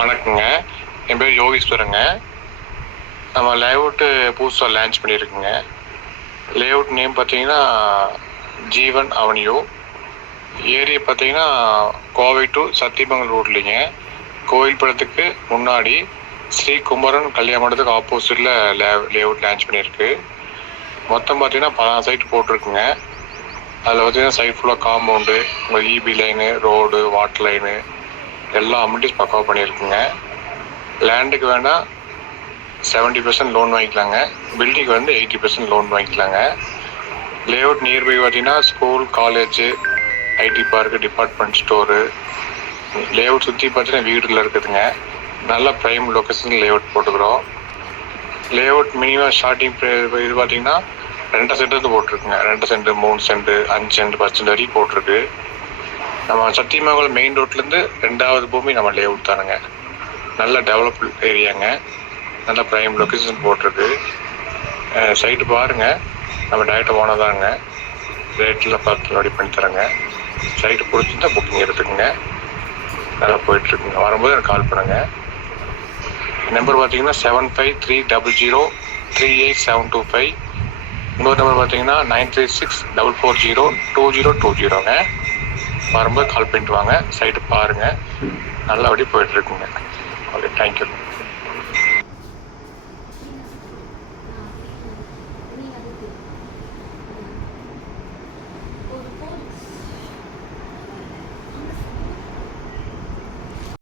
வணக்கங்க. என் பேர் யோகீஸ்வரங்க. நம்ம லேஅவுட்டு புதுசாக லான்ச் பண்ணியிருக்குங்க. லேஅவுட் நேம் பார்த்தீங்கன்னா ஜீவன் அவென்யூ. ஏரியா பார்த்தீங்கன்னா கோவை டு சத்தியமங்கலம் ரோட்லிங்க. கோயில் படத்துக்கு முன்னாடி ஸ்ரீ குமரன் கல்யாண மண்டபத்துக்கு ஆப்போசிட்டில் லேஅவுட் லான்ச் பண்ணியிருக்கு. மொத்தம் பார்த்தீங்கன்னா 16 சைட் போட்டிருக்குங்க. அதில் பார்த்தீங்கன்னா சைட் ஃபுல்லாக காம்பவுண்டு, உங்கள் EB line, road, water line எல்லா அமெனிட்டிஸ் பக்காவாக பண்ணியிருக்குங்க. லேண்டுக்கு வேணால் 70% லோன் வாங்கிக்கலாங்க. பில்டிங்க்கு வந்து 80% லோன் வாங்கிக்கலாங்க. லேஅவுட் நியர்பை பார்த்தீங்கன்னா school, college, IT park, department store, layout சுற்றி பார்த்தீங்கன்னா வீடுல இருக்குதுங்க. நல்ல ப்ரைம் லொக்கேஷன் லேஅவுட் போட்டுக்கிறோம். லேஅவுட் மினிமம் ஸ்டார்டிங் இது பார்த்தீங்கன்னா 2 சென்ட் போட்டிருக்குங்க. 2 சென்ட், 3 சென்ட், 5 சென்ட், 10 சென்ட் வரைக்கும் போட்டிருக்கு. நம்ம சத்தியமங்கலம் மெயின் ரோட்லேருந்து 2வது பூமி நம்ம லேஅவுட் தானுங்க. நல்ல டெவலப் ஏரியாங்க. நல்ல ப்ரைம் லொக்கேஷன் போட்டிருக்கு. சைட்டு பாருங்கள். நம்ம டைரக்ட் ஓனர் தாங்க. ரேட்டில் பார்த்து ரெடி பண்ணி தரேங்க. சைட்டு பிடிச்சிருந்தா புக்கிங் எடுத்துக்கோங்க. நல்லா போயிட்டுருக்குங்க. வரும்போது எனக்கு கால் பண்ணுங்கள். நம்பர் பார்த்தீங்கன்னா 7530038725. இன்னொரு நம்பர் பார்த்தீங்கன்னா 9364402020ங்க. வரும்போது கால் பண்ணிட்டு வாங்க. சைட்டு பாருங்கள். நல்லபடியாக போயிட்டுருக்குங்க. Okay, thank you.